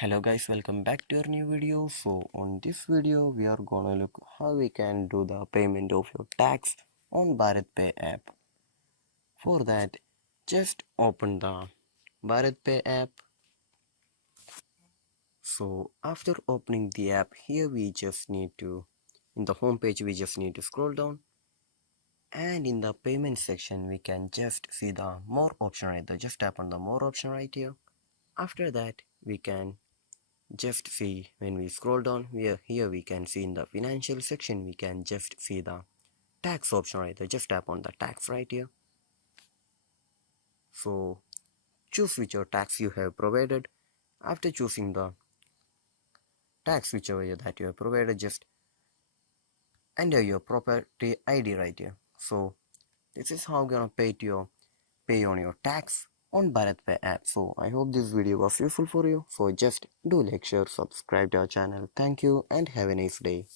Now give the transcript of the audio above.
Hello guys, welcome back to our new video. So on this video we are gonna look how we can do the payment of your tax on BharatPe app. For that, just open the BharatPe app. So after opening the app, here we just need to, in the home page we just need to scroll down, and in the payment section we can just see the more option right there. Just tap on the more option right here. After that we can just see, when we scroll down here we can see in the financial section we can just see the tax option right there. Just tap on the tax right here. So choose whichever tax you have provided. After choosing the tax whichever that you have provided, just enter your property ID right here. So this is how you're gonna pay on your tax on BharatPe app. So I hope this video was useful for you. So just do like, share, subscribe to our channel. Thank you and have a nice day.